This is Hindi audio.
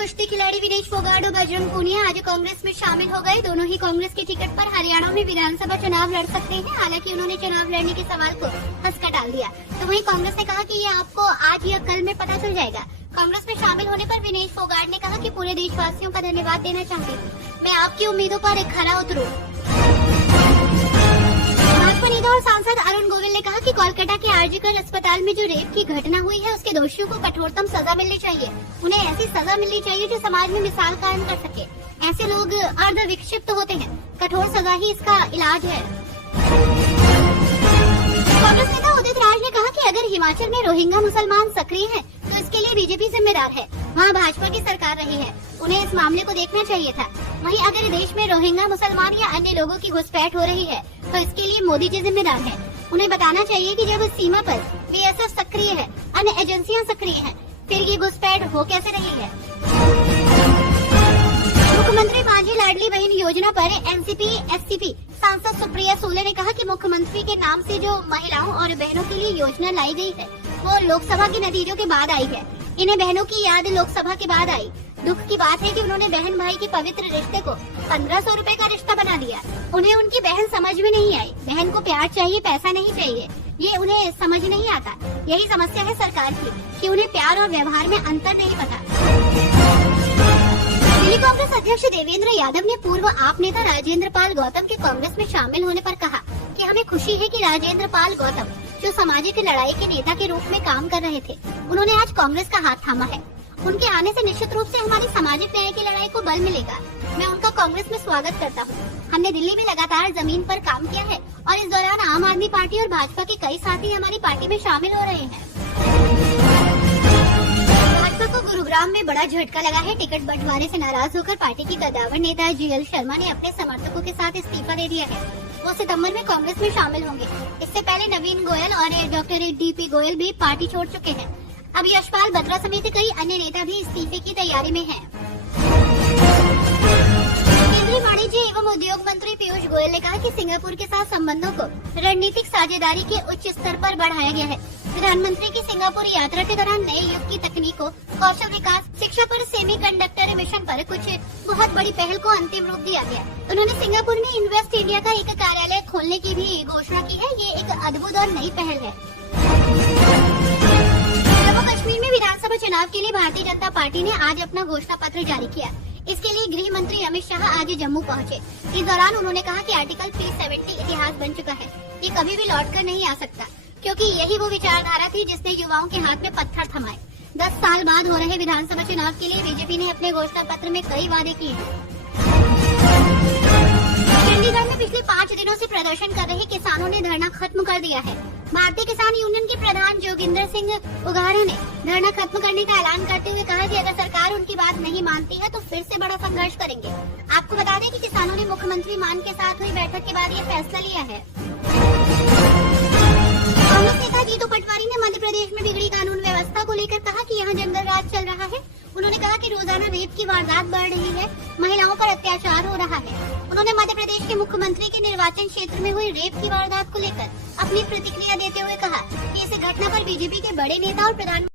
कुश्ती खिलाड़ी विनेश फोगाट और बजरंग पूनिया आज कांग्रेस में शामिल हो गए। दोनों ही कांग्रेस के टिकट पर हरियाणा में विधानसभा चुनाव लड़ सकते हैं। हालांकि उन्होंने चुनाव लड़ने के सवाल को हंस कर टाल दिया। तो वहीं कांग्रेस ने कहा कि ये आपको आज या कल में पता चल जाएगा। कांग्रेस में शामिल होने पर विनेश फोगाट ने कहा कि पूरे देशवासियों का धन्यवाद देना चाहती हूँ। मैं आपकी उम्मीदों पर खरा उतरूं। भाजपा नेता और सांसद अरुण गोविल ने कहा कि कोलकाता के आरजीकर अस्पताल में जो रेप की घटना हुई है उसके दोषियों को कठोरतम सजा मिलनी चाहिए। उन्हें ऐसी सजा मिलनी चाहिए जो समाज में मिसाल कायम कर सके। ऐसे लोग अर्ध विक्षिप्त होते हैं। कठोर सजा ही इसका इलाज है। कांग्रेस नेता उदित राज ने कहा कि अगर हिमाचल में रोहिंग्या मुसलमान सक्रिय हैं, तो इसके लिए बीजेपी जिम्मेदार है। वहाँ भाजपा की सरकार रही है, उन्हें इस मामले को देखना चाहिए था। वहीं अगर देश में रोहिंग्या मुसलमान या अन्य लोगों की घुसपैठ हो रही है, तो इसके लिए मोदी जी जिम्मेदार है। उन्हें बताना चाहिए कि जब सीमा पर बीएसएफ सक्रिय है, अन्य एजेंसियां सक्रिय हैं, फिर ये घुसपैठ हो कैसे रही है। मुख्यमंत्री माझी लाडली बहन योजना पर एनसीपी एससीपी सांसद सुप्रिया सूले ने कहा कि मुख्यमंत्री के नाम से जो महिलाओं और बहनों के लिए योजना लाई गई है, वो लोकसभा के नतीजों के बाद आई है। इन्हें बहनों की याद लोकसभा के बाद आई। दुख की बात है कि उन्होंने बहन भाई के पवित्र रिश्ते को 1500 रुपए का रिश्ता बना दिया। उन्हें उनकी बहन समझ में नहीं आई। बहन को प्यार चाहिए, पैसा नहीं चाहिए। ये उन्हें समझ नहीं आता। यही समस्या है सरकार की कि उन्हें प्यार और व्यवहार में अंतर नहीं पता। दिल्ली कांग्रेस अध्यक्ष देवेंद्र यादव ने पूर्व आप नेता राजेंद्र पाल गौतम के कांग्रेस में शामिल होने पर कहा कि हमें खुशी है कि राजेंद्र पाल गौतम, जो सामाजिक लड़ाई के नेता के रूप में काम कर रहे थे, उन्होंने आज कांग्रेस का हाथ थामा है। उनके आने से निश्चित रूप से हमारी सामाजिक न्याय की लड़ाई को बल मिलेगा। मैं उनका कांग्रेस में स्वागत करता हूं। हमने दिल्ली में लगातार जमीन पर काम किया है और इस दौरान आम आदमी पार्टी और भाजपा के कई साथी हमारी पार्टी में शामिल हो रहे हैं। भाजपा को गुरुग्राम में बड़ा झटका लगा है। टिकट बंटवारे से नाराज होकर पार्टी की कद्दावर नेता जीएल शर्मा ने अपने समर्थकों के साथ इस्तीफा दे दिया है। वो सितंबर में कांग्रेस में शामिल होंगे। इससे पहले नवीन गोयल और डॉक्टर डीपी गोयल भी पार्टी छोड़ चुके हैं। अब यशपाल बत्रा समेत कई अन्य नेता भी इस्तीफे की तैयारी में हैं। केंद्रीय वाणिज्य एवं उद्योग मंत्री पीयूष गोयल ने कहा कि सिंगापुर के साथ संबंधों को रणनीतिक साझेदारी के उच्च स्तर पर बढ़ाया गया है। प्रधानमंत्री की सिंगापुर यात्रा के दौरान नए युग की तकनीकों, कौशल विकास, शिक्षा पर सेमीकंडक्टर मिशन पर कुछ बहुत बड़ी पहल को अंतिम रूप दिया गया। उन्होंने सिंगापुर में इन्वेस्ट इंडिया का एक कार्यालय खोलने की भी घोषणा की है। ये एक अद्भुत और नई पहल है। जम्मू कश्मीर में विधानसभा चुनाव के लिए भारतीय जनता पार्टी ने आज अपना घोषणा पत्र जारी किया। इसके लिए गृह मंत्री अमित शाह आज जम्मू पहुंचे। इस दौरान उन्होंने कहा कि आर्टिकल 370 इतिहास बन चुका है। ये कभी भी लौट कर नहीं आ सकता, क्योंकि यही वो विचारधारा थी जिसने युवाओं के हाथ में पत्थर थमाए। 10 साल बाद हो रहे विधानसभा चुनाव के लिए बीजेपी ने अपने घोषणा पत्र में कई वादे किए हैं। चंडीगढ़ में पिछले 5 दिनों से प्रदर्शन कर रहे किसानों ने धरना खत्म कर दिया है। भारतीय किसान यूनियन के प्रधान जोगिंदर सिंह उघाड़ा ने धरना खत्म करने का ऐलान करते हुए कहा कि अगर सरकार उनकी बात नहीं मानती है तो फिर से बड़ा संघर्ष करेंगे। आपको बता दें कि किसानों ने मुख्यमंत्री मान के साथ हुई बैठक के बाद ये फैसला लिया है। कांग्रेस नेता जीतू पटवारी ने मध्य प्रदेश में बिगड़ी कानून व्यवस्था को लेकर कहा कि यहाँ जंगल राज चल रहा है। उन्होंने कहा कि रोजाना रेप की वारदात बढ़ रही है, महिलाओं पर अत्याचार हो रहा है। उन्होंने मध्य प्रदेश के मुख्यमंत्री के निर्वाचन क्षेत्र में हुई रेप की वारदात को लेकर अपनी प्रतिक्रिया देते हुए कहा कि इस घटना पर बीजेपी के बड़े नेता और प्रधानमंत्री